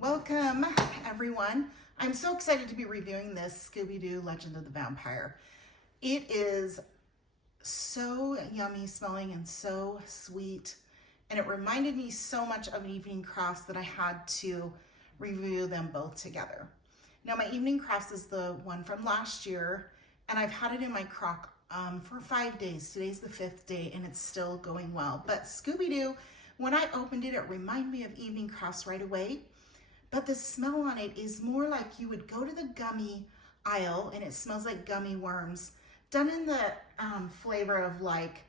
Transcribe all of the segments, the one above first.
Welcome, everyone. I'm so excited to be reviewing this Scooby Legend of the Vampire. It is so yummy smelling and so sweet, and it reminded me so much of Evening Crafts that I had to review them both together. Now, my Evening Crafts is the one from last year, and I've had it in my crock for 5 days. Today's the 5th day, and it's still going well. But Scooby-Doo, when I opened it, it reminded me of Evening Crafts right away. But the smell on it is more like you would go to the gummy aisle and it smells like gummy worms, done in the flavor of like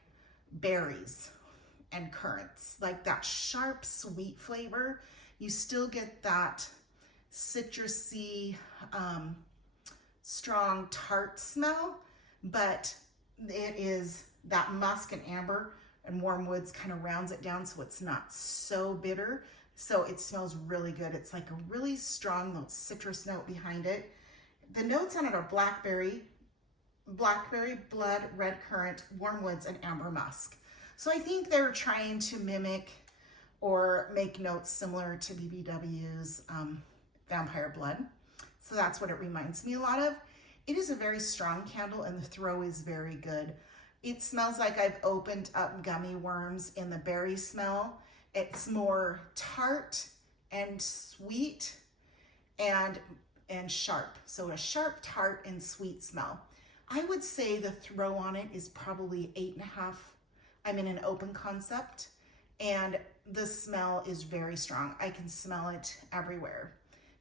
berries and currants, like that sharp, sweet flavor. You still get that citrusy, strong tart smell, but it is that musk and amber and warm woods kind of rounds it down so it's not so bitter. So it smells really good. It's like a really strong citrus note behind it. The notes on it are blackberry, blood, red currant, warm woods, and amber musk. So I think they're trying to mimic or make notes similar to BBW's Vampire Blood. So that's what it reminds me a lot of. It is a very strong candle and the throw is very good. It smells like I've opened up gummy worms in the berry smell. It's more tart and sweet and sharp. So a sharp, tart, and sweet smell. I would say the throw on it is probably 8.5. I'm in an open concept and the smell is very strong. I can smell it everywhere.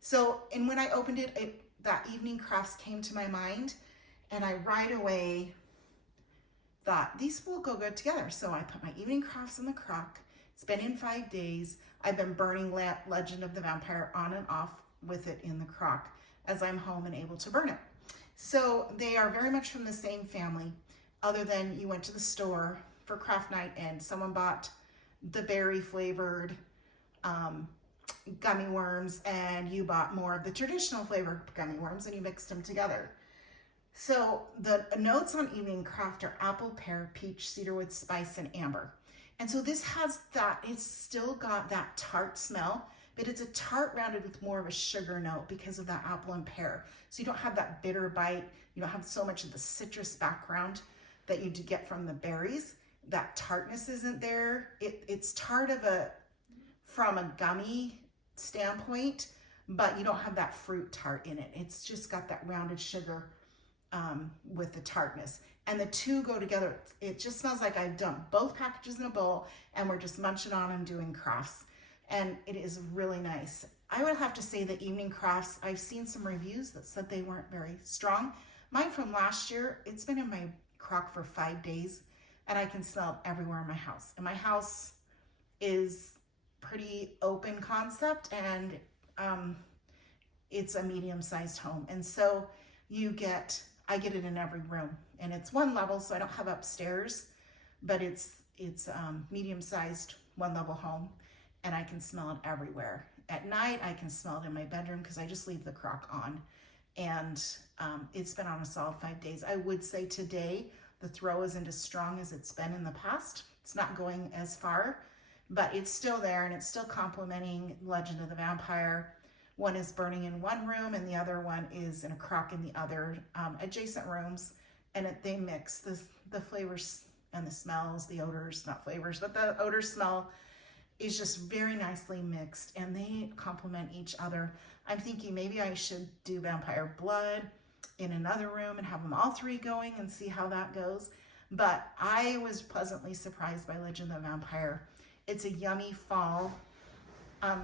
So, and when I opened it, that Evening Crafts came to my mind and I right away thought these will go good together. So I put my Evening Crafts in the crock. It's been in 5 days. I've been burning Legend of the Vampire on and off with it in the crock as I'm home and able to burn it. So they are very much from the same family, other than you went to the store for craft night and someone bought the berry flavored gummy worms and you bought more of the traditional flavored gummy worms and you mixed them together. So the notes on Evening Craft are apple, pear, peach, cedarwood, spice, and amber. And so this has that, it's still got that tart smell, but it's a tart rounded with more of a sugar note because of that apple and pear. So you don't have that bitter bite. You don't have so much of the citrus background that you do get from the berries. That tartness isn't there. It's tart from a gummy standpoint, but you don't have that fruit tart in it. It's just got that rounded sugar with the tartness. And the two go together. It just smells like I've dumped both packages in a bowl and we're just munching on and doing crafts. And it is really nice. I would have to say that Evening Crafts, I've seen some reviews that said they weren't very strong. Mine from last year, it's been in my crock for 5 days and I can smell it everywhere in my house. And my house is pretty open concept and it's a medium-sized home. And so I get it in every room and it's one level. So I don't have upstairs, but it's medium-sized one level home and I can smell it everywhere. At night, I can smell it in my bedroom because I just leave the crock on and it's been on a solid 5 days. I would say today, the throw isn't as strong as it's been in the past. It's not going as far, but it's still there and it's still complementing Legend of the Vampire. One is burning in one room and the other one is in a crock in the other adjacent rooms. And they mix the flavors and the smells, the odors, not flavors, but the odor smell is just very nicely mixed and they complement each other. I'm thinking maybe I should do Vampire Blood in another room and have them all three going and see how that goes. But I was pleasantly surprised by Legend of the Vampire. It's a yummy fall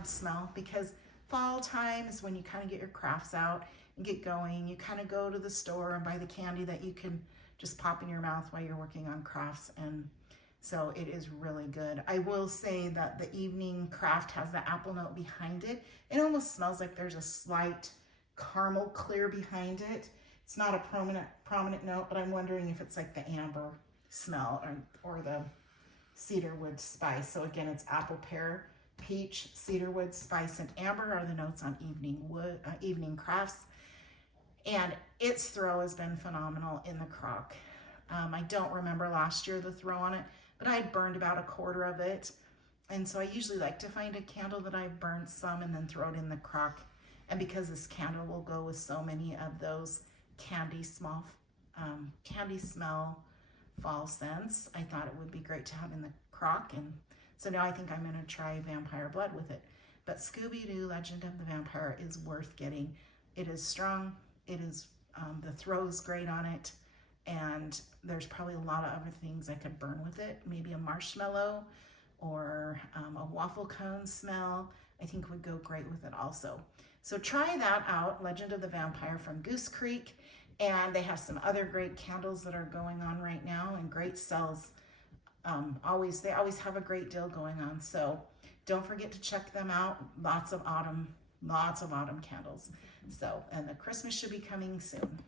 smell because fall time is when you kind of get your crafts out and get going. You kind of go to the store and buy the candy that you can just pop in your mouth while you're working on crafts. And so it is really good. I will say that the Evening Craft has the apple note behind it. It almost smells like there's a slight caramel clear behind it. It's not a prominent note, but I'm wondering if it's like the amber smell or the cedarwood spice. So again, it's apple, pear, peach, cedarwood, spice, and amber are the notes on Evening Crafts. And its throw has been phenomenal in the crock. I don't remember last year the throw on it, but I had burned about 1/4 of it And so I usually like to find a candle that I've burned some and then throw it in the crock. And because this candle will go with so many of those candy smell fall scents, I thought it would be great to have in the crock. And so now I think I'm going to try Vampire Blood with it. But Scooby-Doo Legend of the Vampire is worth getting. It is strong. It is, the throw is great on it. And there's probably a lot of other things I could burn with it. Maybe a marshmallow or a waffle cone smell, I think would go great with it also. So try that out, Legend of the Vampire from GooseCreek. And they have some other great candles that are going on right now and great sales. They always have a great deal going on. So don't forget to check them out. Lots of autumn candles. So, and the Christmas should be coming soon.